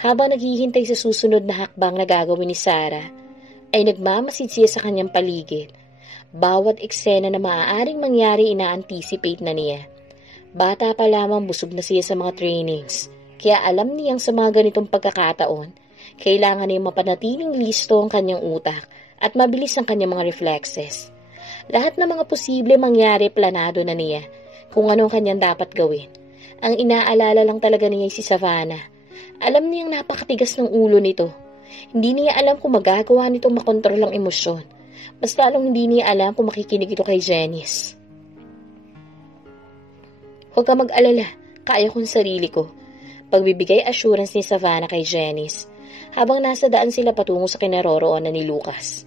Habang naghihintay sa susunod na hakbang na gagawin ni Sarah, ay nagmamasid siya sa kanyang paligid. Bawat eksena na maaaring mangyari ina-anticipate na niya. Bata pa lamang busog na siya sa mga trainings, kaya alam niyang sa mga ganitong pagkakataon, kailangan niyang mapanatiling listo ang kanyang utak at mabilis ang kanyang mga reflexes. Lahat ng mga posible mangyari planado na niya kung anong kanyang dapat gawin. Ang inaalala lang talaga niya si Savannah. Alam niyang napakatigas ng ulo nito. Hindi niya alam kung magagawa nitong makontrol ang emosyon. Mas lalong hindi niya alam kung makikinig ito kay Janice. Huwag ka mag-alala, kaya kong sarili ko. Pagbibigay assurance ni Savannah kay Janice habang nasa daan sila patungo sa kinaroroonan ni Lucas.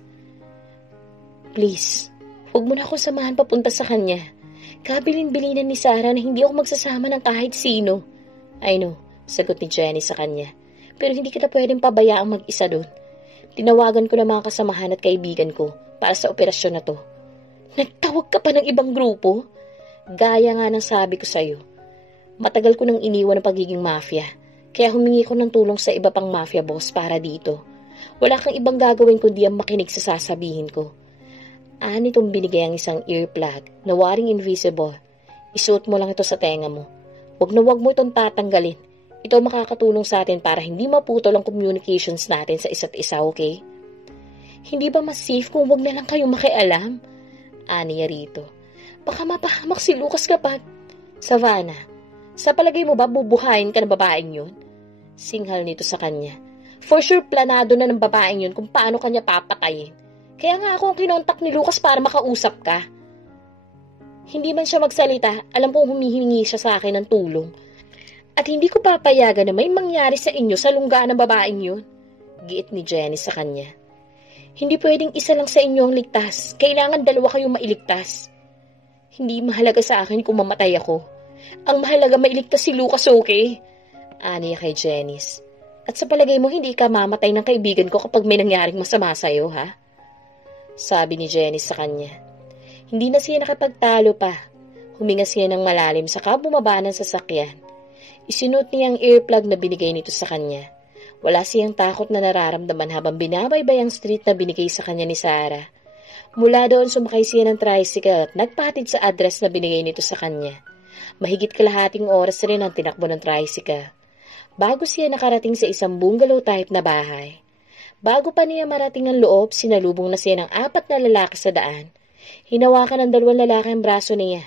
Please, huwag mo na akong samahan papunta sa kanya. Kabilin-bilinan ni Sarah na hindi ako magsasama ng kahit sino. I know, sagot ni Janice sa kanya. Pero hindi kita pwedeng pabayaang mag-isa doon. Tinawagan ko na mga kasamahan at kaibigan ko para sa operasyon na to. Nagtawag ka pa ng ibang grupo? Gaya nga ng sabi ko sa'yo. Matagal ko nang iniwan ang pagiging mafia, kaya humingi ko ng tulong sa iba pang mafia boss para dito. Wala kang ibang gagawin kundi ang makinig sa sasabihin ko. Nitong binigay ang isang earplug na waring invisible. Isuot mo lang ito sa tenga mo. Huwag na huwag mo itong tatanggalin. Ito makakatulong sa atin para hindi maputol ang communications natin sa isa't isa, okay? Hindi ba mas safe kung huwag na lang kayo makialam? Aniya rito. Baka mapahamak si Lucas kapag... Savannah, sa palagay mo ba bubuhayin ka ng babaeng yun? Singhal nito sa kanya. For sure planado na ng babaeng yun kung paano kanya papatayin. Kaya nga ako ang kinontak ni Lucas para makausap ka. Hindi man siya magsalita, alam kong humihingi siya sa akin ng tulong. At hindi ko papayagan na may mangyari sa inyo sa lungga ng babaeng yun. Giit ni Jenny sa kanya. Hindi pwedeng isa lang sa inyo ang ligtas. Kailangan dalawa kayong mailigtas. Hindi mahalaga sa akin kung mamatay ako. Ang mahalaga mailigtas si Lucas, okay? Aniya kay Janice. At sa palagay mo hindi ka mamatay ng kaibigan ko kapag may nangyaring masama sa'yo, ha? Sabi ni Janice sa kanya. Hindi na siya nakapagtalo pa. Huminga siya ng malalim saka bumaba ng sasakyan. Isinuot niya ang earplug na binigay nito sa kanya. Wala siyang takot na nararamdaman habang binabaybay ang street na binigay sa kanya ni Sarah. Mula doon sumakay siya ng tricycle at nagpatid sa address na binigay nito sa kanya. Mahigit kalahating oras rin ang tinakbo ng tricycle. Bago siya nakarating sa isang bungalow type na bahay. Bago pa niya marating ang loob, sinalubong na siya ng 4 na lalaki sa daan. Hinawakan ng 2 lalaki ang braso niya.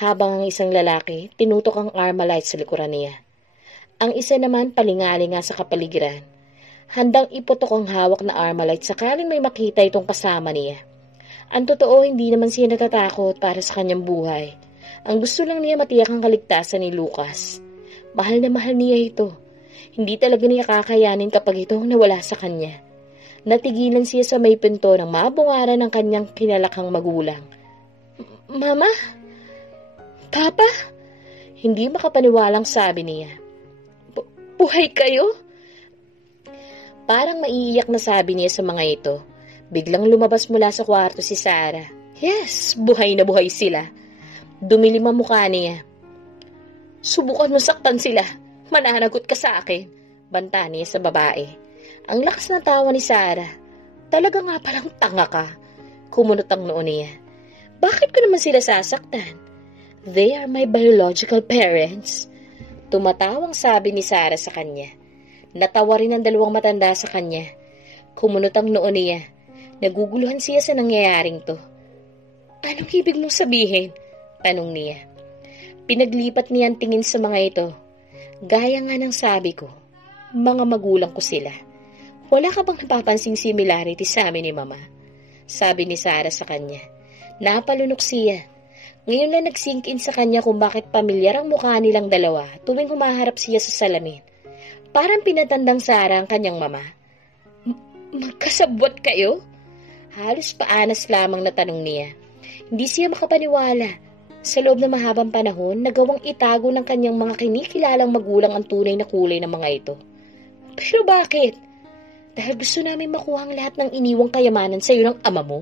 Habang ang isang lalaki, tinutok ang Armalite sa likuran niya. Ang isa naman palingaling nga sa kapaligiran. Handang iputok ang hawak na Armalite sakaling may makita itong kasama niya. Ang totoo, hindi naman siya natatakot para sa kanyang buhay. Ang gusto lang niya matiyak ang kaligtasan ni Lucas. Mahal na mahal niya ito. Hindi talaga niya kakayanin kapag ito ang nawala sa kanya. Natigilan siya sa may pinto ng mabungaran ng kanyang kinalakhang magulang. Mama? Papa? Hindi makapaniwalang sabi niya. Buhay kayo? Parang maiiyak na sabi niya sa mga ito. Biglang lumabas mula sa kwarto si Sarah. Yes, buhay na buhay sila. Dumilim ang mukha niya. Subukan mo saktan sila. Mananagot ka sa akin. Banta niya sa babae. Ang lakas ng tawa ni Sarah. Talaga nga palang tanga ka. Kumunot ang noo niya. Bakit ko naman sila sasaktan? They are my biological parents. Tumatawang sabi ni Sarah sa kanya. Natawa rin ang 2 matanda sa kanya. Kumunot ang noo niya. Naguguluhan siya sa nangyayaring to. Anong ibig mong sabihin? Tanong niya. Pinaglipat niya ang tingin sa mga ito. Gaya nga ng sabi ko, mga magulang ko sila. Wala ka bang napapansing similarity sa amin ni Mama? Sabi ni Sarah sa kanya. Napalunok siya. Ngayon lang nag-sink in sa kanya kung bakit pamilyar ang mukha nilang dalawa tuwing humaharap siya sa salamin. Parang pinatandang Sarah ang kanyang mama. Magkasabwat kayo? Halos paanas lamang na tanong niya. Hindi siya makapaniwala. Sa loob ng mahabang panahon, nagawang itago ng kanyang mga kinikilalang magulang ang tunay na kulay ng mga ito. Pero bakit? Dahil gusto namin makuha ang lahat ng iniwang kayamanan sa iyo ng ama mo.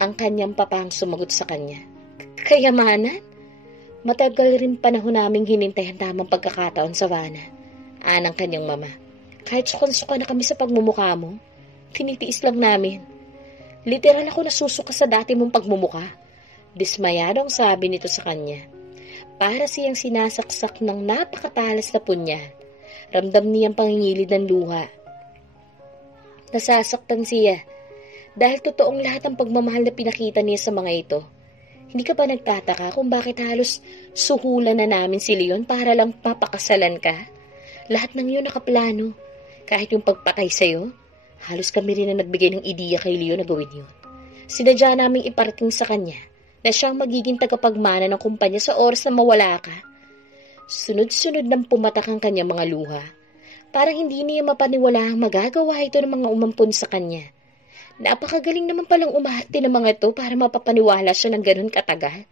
Ang kanyang papang sumagot sa kanya. Kayamanan? Matagal rin panahon naming hinintay ang tamang pagkakataon, Savannah. Anang kanyang mama. Kahit sukan-suka na kami sa pagmumukha mo, tinitiis lang namin. Literal ako nasusuka sa dati mong pagmumukha. Dismayadong sabi nito sa kanya. Para siyang sinasaksak ng napakatalas na punya. Ramdam niyang pangingilid ng luha. Nasasaktan siya dahil totoong lahat ng pagmamahal na pinakita niya sa mga ito. Hindi ka ba nagtataka kung bakit halos suhulan na namin si Leon para lang papakasalan ka? Lahat ng iyon nakaplano. Kahit yung pagpatay sa'yo, halos kami rin na nagbigay ng ideya kay Leon na gawin yun. Sinadya naming iparating sa kanya na siyang magiging tagapagmana ng kumpanya sa oras na mawala ka. Sunod-sunod nang pumatak ang kanyang mga luha. Parang hindi niya mapaniwala ang magagawa ito ng mga umampun sa kanya. Napakagaling naman palang umarte ng mga ito para mapapaniwala siya ng ganun katagal.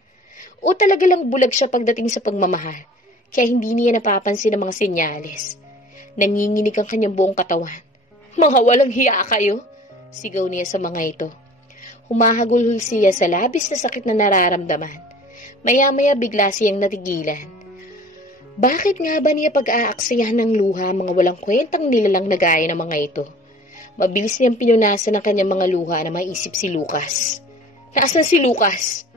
O talaga lang bulag siya pagdating sa pagmamahal, kaya hindi niya napapansin ang mga senyales. Nanginginig ang kanyang buong katawan. Mga walang hiya kayo, sigaw niya sa mga ito. Humahagulhol siya sa labis na sakit na nararamdaman. Maya-maya bigla siyang natigilan. Bakit nga ba niya pag-aaksayahan ng luha mga walang kwentang nilalang na gaya ng mga ito? Mabilis niyang pinunasan ng kanyang mga luha na maisip si Lucas. Nasaan si Lucas?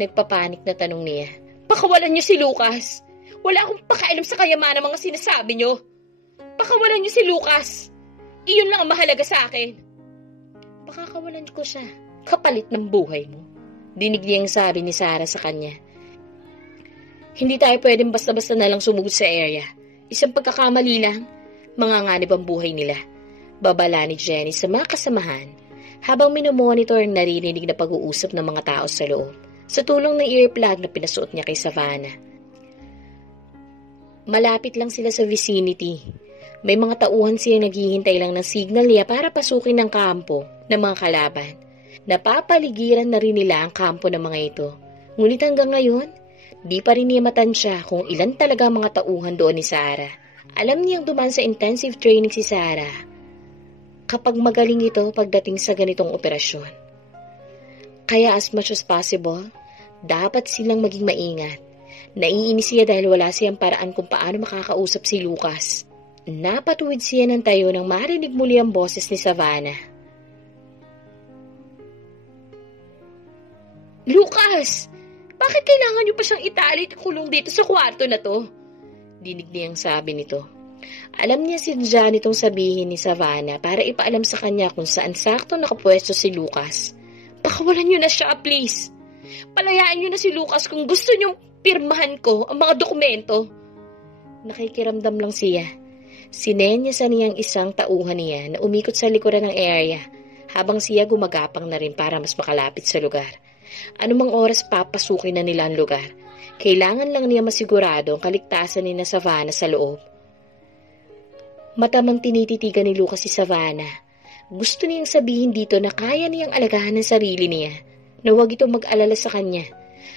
Nagpapanik na tanong niya. Pakawalan niyo si Lucas. Wala akong pakialam sa kayaman ng mga sinasabi niyo. Pakawalan niyo si Lucas. Iyon lang ang mahalaga sa akin. Pakakawalan ko siya. Kapalit ng buhay mo. Dinig niyang sabi ni Sarah sa kanya. Hindi tayo pwedeng basta-basta na lang sumugod sa area. Isang pagkakamali lang, manganganib ang buhay nila. Babala ni Jenny sa mga kasamahan habang minomonitor ang naririnig na pag-uusap ng mga tao sa loob sa tulong ng earplug na pinasuot niya kay Savannah. Malapit lang sila sa vicinity. May mga tauhan siya naghihintay lang ng signal niya para pasukin ang kampo ng mga kalaban. Napapaligiran na rin nila ang kampo ng mga ito. Ngunit hanggang ngayon, di pa rin niya matansya kung ilan talaga ang mga tauhan doon ni Sarah. Alam niyang dumaan sa intensive training si Sarah kapag magaling ito pagdating sa ganitong operasyon. Kaya as much as possible, dapat silang maging maingat. Naiinis siya dahil wala siyang paraan kung paano makakausap si Lucas. Napatuwid siya ng tayo nang marinig muli ang boses ni Savannah. Lucas! Bakit kailangan niyo pa siyang itali at kulong dito sa kwarto na to? Dinig niyang sabi nito. Alam niya si Jan itong sabihin ni Savannah para ipaalam sa kanya kung saan sakto nakapwesto si Lucas. Pakawalan niyo na siya, please. Palayaan niyo na si Lucas kung gusto niyong pirmahan ko ang mga dokumento. Nakikiramdam lang siya. Sinenyasan niyang isang tauhan niya na umikot sa likuran ng area habang siya gumagapang na rin para mas makalapit sa lugar. Anumang oras papasukin na nila ang lugar. Kailangan lang niya masigurado ang kaligtasan ni na Savannah sa loob. Matamang tinititigan ni Lucas si Savannah. Gusto niyang sabihin dito na kaya niyang alagahan ng sarili niya, na huwag itong mag-alala sa kanya.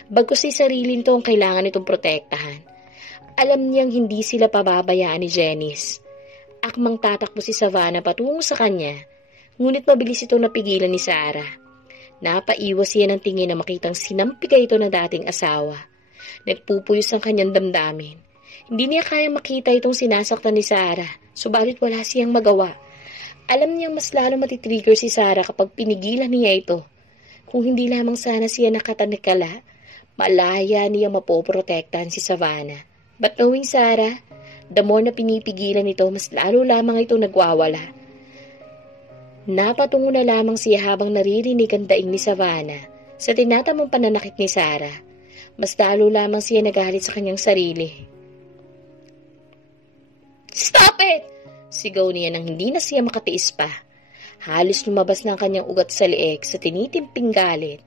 Bagkus si sarili nito ang kailangan itong protektahan. Alam niyang hindi sila pababayaan ni Janice. Akmang tatakbo si Savannah patungo sa kanya, ngunit mabilis itong napigilan ni Sarah. Napaiwas siya ng tingin na makitang sinampigay ito ng dating asawa. Nagpupuyos ang kanyang damdamin. Hindi niya kaya makita itong sinasaktan ni Sarah, subalit wala siyang magawa. Alam niyang mas lalo matitrigger si Sarah kapag pinigilan niya ito. Kung hindi lamang sana siya nakatanikala, malaya niya mapoprotektahan si Savannah. But knowing Sarah, the more na pinipigilan ito, mas lalo lamang ito nagwawala. Napatungo na lamang siya habang naririnig ang daing ni Savannah sa tinatamang pananakit ni Sarah. Mas lalo lamang siya nagalit sa kanyang sarili. Stop it! Sigaw niya nang hindi na siya makatiis pa. Halos lumabas na ang kanyang ugat sa leeg sa tinitimping galit.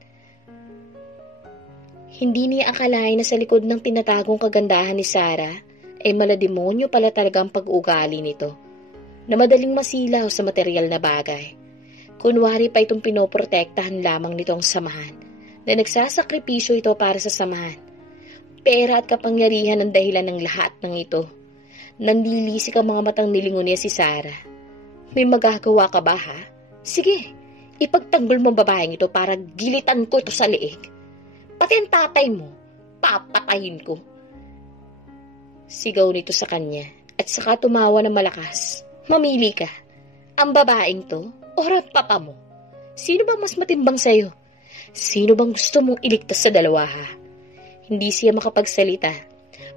Hindi niya akalain na sa likod ng tinatagong kagandahan ni Sarah ay malademonyo pala talaga ang pag-ugali nito, na madaling masilaw sa material na bagay. Kunwari pa itong pinoprotektahan lamang nitong samahan, na nagsasakripisyo ito para sa samahan. Pera at kapangyarihan ang dahilan ng lahat ng ito. Nanlilisik ang mga matang nilingon niya si Sarah. May magagawa ka ba, ha? Sige, ipagtanggol mo babaeng ito para gilitan ko ito sa leeg. Pati ang tatay mo, papatayin ko. Sigaw nito sa kanya. At saka tumawa ng malakas. Mamili ka. Ang babaeng to o ang papa mo? Sino bang mas matimbang sa'yo? Sino bang gusto mong iligtas sa dalawa ha? Hindi siya makapagsalita.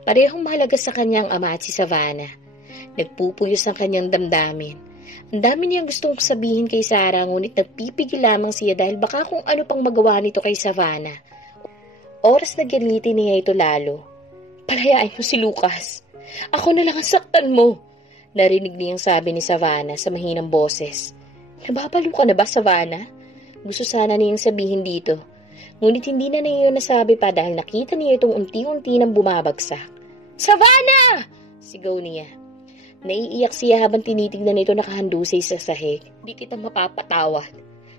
Parehong mahalaga sa kanyang ama at si Savannah. Nagpupuyos ang kanyang damdamin. Ang dami niyang gustong sabihin kay Sarah, ngunit nagpipigil lamang siya dahil baka kung ano pang magawa nito kay Savannah. Oras na gilitin niya ito lalo. Palayain mo si Lucas. Ako na lang ang saktan mo. Narinig niyang sabi ni Savannah sa mahinang boses. Nababalo ka na ba, Savannah? Gusto sana niyang sabihin dito. Ngunit hindi na niya nasabi pa dahil nakita niya itong unti-unti nang bumabagsak. Savannah! Sigaw niya. Naiiyak siya habang tinitignan ito nakahandusay sa sahig. Di kita mapapatawad.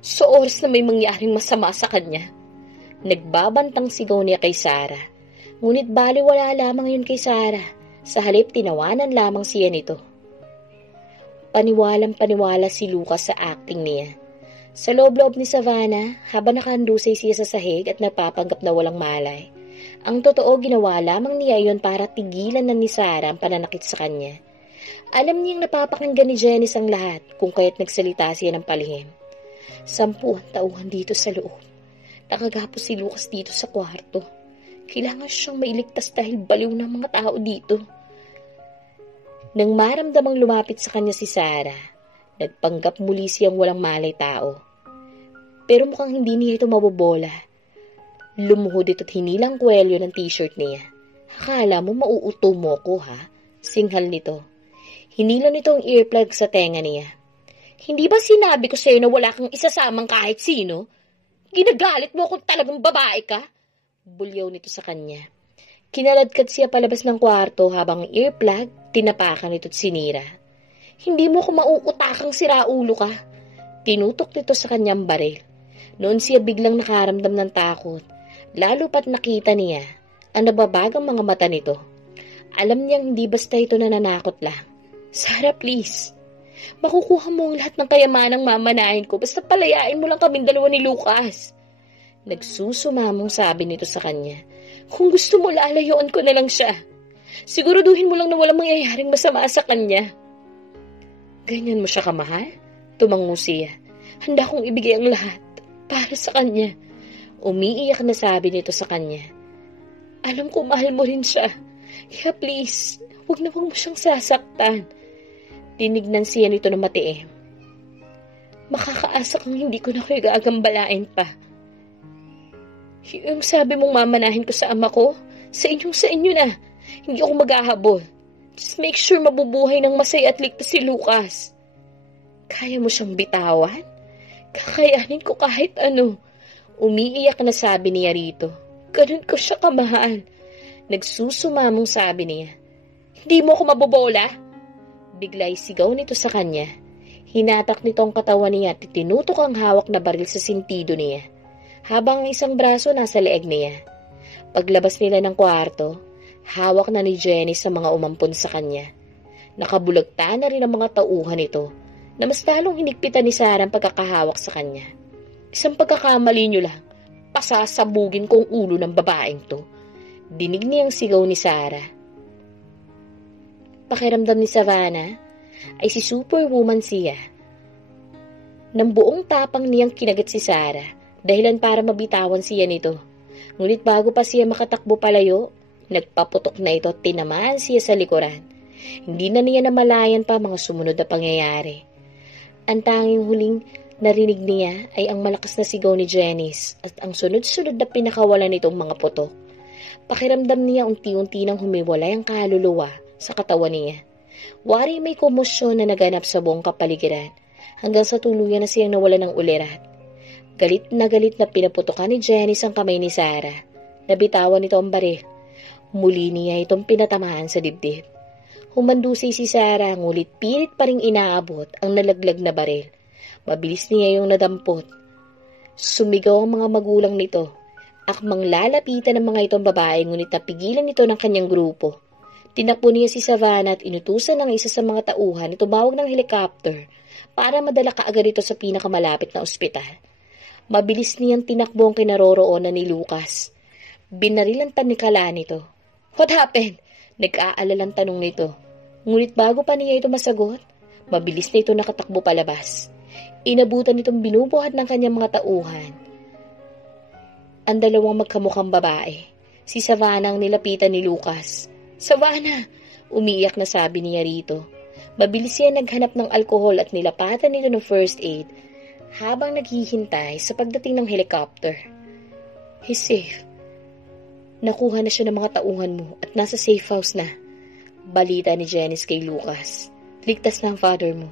Sa oras na may mangyaring masama sa kanya. Nagbabantang sigaw niya kay Sarah. Ngunit baliwala lamang yun kay Sarah. Sa halip tinawanan lamang siya nito. Paniwalang-paniwala si Lucas sa acting niya. Sa loob-loob ni Savannah, habang nakahandusay siya sa sahig at napapanggap na walang malay. Ang totoo ginawa lamang niya yon para tigilan na ni Sarah ang pananakit sa kanya. Alam niyang napapakinggan ni Janice ang lahat kung kaya't nagsalita siya ng palihim. 10 tauhan dito sa loob. Nakagapos si Lucas dito sa kwarto. Kailangan siyang mailigtas dahil baliw ng mga tao dito. Nang maramdamang lumapit sa kanya si Sarah, nagpanggap muli siyang walang malay tao. Pero mukhang hindi niya ito mabobola. Lumuhod ito't hinilang kwelyo ng t-shirt niya. Akala mo mauuto mo ko ha? Singhal nito. Hinila nito ang earplug sa tenga niya. Hindi ba sinabi ko sa'yo na wala kang isasamang kahit sino? Ginagalit mo kung talagang babae ka? Bulyaw nito sa kanya. Kinaladkad siya palabas ng kwarto habang ang earplug tinapakan nito't sinira. Hindi mo ko mauutakang siraulo ka. Tinutok nito sa kanyang baril. Noon siya biglang nakaramdam ng takot. Lalo pat nakita niya ang nababagang mga mata nito. Alam niyang hindi basta ito nananakot lang. Sarah, please. Makukuha mo ang lahat ng kayamanang mamanahin ko basta palayain mo lang kaming dalawa ni Lucas. Nagsusumamong sabi nito sa kanya. Kung gusto mo, lalayoan ko na lang siya. Siguraduhin mo lang na walang mangyayaring masama sa kanya. Ganyan mo siya kamahal? Tumango siya. Handa kong ibigay ang lahat para sa kanya. Umiiyak na sabi nito sa kanya. Alam ko mahal mo rin siya. Kaya please, huwag na huwag mo siyang sasaktan. Tinignan siya nito na matiim. Makakaasa kang hindi ko na kayo gagambalain pa. Yung sabi mong mamanahin ko sa ama ko, sa inyo na. Hindi ako maghahabol. Just make sure mabubuhay ng masaya at ligtas si Lucas. Kaya mo siyang bitawan? Kakayanin ko kahit ano. Umiiyak na sabi niya rito. Ganun ko siya kamahal. Nagsusumamong sabi niya. Hindi mo ako mabobola? Bigla'y sigaw nito sa kanya. Hinatak nito ang katawan niya at tinutok ang hawak na baril sa sintido niya. Habang ang isang braso nasa leeg niya. Paglabas nila ng kwarto, hawak na ni Jenny sa mga umampon sa kanya. Nakabulagta na rin ang mga tauhan nito na mas talong hinigpitan ni Sarah ang pagkakahawak sa kanya. Isang pagkakamali niyo lang, pasasabugin ko ang ulo ng babaeng to. Dinig niyang sigaw ni Sarah. Pakiramdam ni Savannah ay si Superwoman siya. Nang buong tapang niyang kinagat si Sarah, dahilan para mabitawan siya nito. Ngunit bago pa siya makatakbo palayo, nagpaputok na ito at tinamaan siya sa likuran. Hindi na niya namalayan pa mga sumunod na pangyayari. Ang tanging huling narinig niya ay ang malakas na sigaw ni Janice at ang sunod-sunod na pinakawalan nitong mga putok. Pakiramdam niya unti-unti nang humiwalay ang kaluluwa sa katawan niya. Wari may komosyon na naganap sa buong kapaligiran hanggang sa tuluyan na siyang nawala ng ulirat. Galit na pinaputokan ni Janice ang kamay ni Sarah. Nabitawan nito ang baril. Muli niya itong pinatamaan sa dibdib. Humandusay si Sarah, ngulit pilit pa ring inaabot ang nalaglag na baril. Mabilis niya yung nadampot. Sumigaw ang mga magulang nito. Akmang lalapitan ng mga itong babae, ngunit napigilan ito ng kanyang grupo. Tinakbo niya si Savannah at inutusan ng isa sa mga tauhan na tumawag ng helicopter para madala kaagad ito sa pinakamalapit na ospital. Mabilis niyang tinakbo ang kinaroroonan ni Lucas. Binarilan tanikala nito. What happened? Nag-aalalang tanong nito. Ngunit bago pa niya ito masagot, mabilis na ito nakatakbo palabas. Inabutan itong binubuhat ng kanyang mga tauhan. Ang dalawang magkamukhang babae. Si Savannah ang nilapitan ni Lucas. "Savannah!" Umiiyak na sabi niya rito. Mabilis siya naghanap ng alkohol at nilapatan nito ng first aid habang naghihintay sa pagdating ng helicopter. "He's safe. Nakuha na siya ng mga tauhan mo at nasa safe house na." Balita ni Janice kay Lucas. "Ligtas na ang father mo."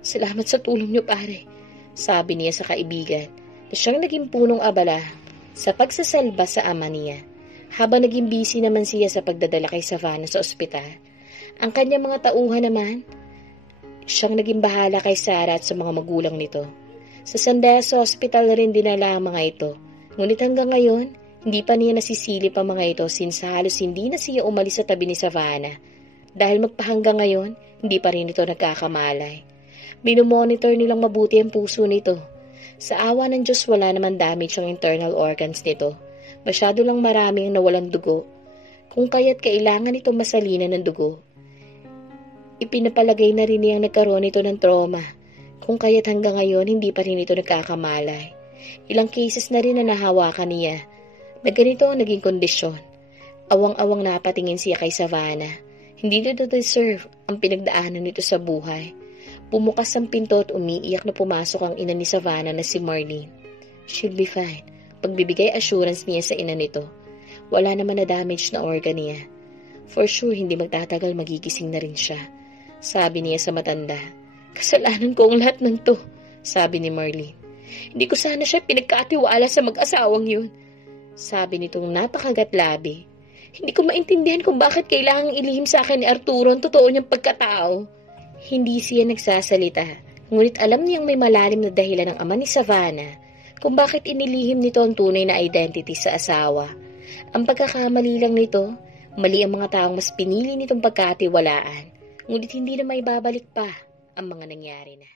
"Salamat sa tulong niyo, pare," sabi niya sa kaibigan na siyang naging punong abala sa pagsasalba sa ama niya. Habang naging busy naman siya sa pagdadala kay Savannah sa ospital, ang kanyang mga tauhan naman, siyang naging bahala kay Sarah at sa mga magulang nito. Sa Sandesa Hospital rin dinala ang mga ito. Ngunit hanggang ngayon, hindi pa niya nasisilip ang mga ito since halos hindi na siya umalis sa tabi ni Savannah. Dahil magpahanggang ngayon, hindi pa rin ito nagkakamalay. Minomonitor nilang mabuti ang puso nito. Sa awa ng Diyos, wala naman damage ang internal organs nito. Masyado lang marami ang nawalang dugo, kung kaya't kailangan ito masalina ng dugo. Ipinapalagay na rin niyang nagkaroon ito ng trauma, kung kaya't hanggang ngayon hindi pa rin ito nagkakamalay. Ilang cases na rin na nahawakan niya na ganito ang naging kondisyon. Awang-awang napatingin siya kay Savannah. Hindi nito deserve ang pinagdaanan nito sa buhay. Bumukas ang pinto at umiiyak na pumasok ang ina ni Savannah na si Marlene. "She'll be fine." Pagbibigay assurance niya sa ina nito. Wala naman na damage na organ niya. For sure, hindi magtatagal magigising na rin siya. Sabi niya sa matanda. "Kasalanan ko ang lahat ng to," sabi ni Marlene. "Hindi ko sana siya pinagkatiwala sa mag-asawang yun," sabi nitong napakagatlabi. "Hindi ko maintindihan kung bakit kailangang ilihim sa akin ni Arturo ang totoo niyang pagkatao." Hindi siya nagsasalita, ngunit alam niyang may malalim na dahilan ng ama ni Savannah kung bakit inilihim nito ang tunay na identity sa asawa. Ang pagkakamali lang nito, mali ang mga taong mas pinili nitong pagkatiwalaan, ngunit hindi na maibabalik pa ang mga nangyari na.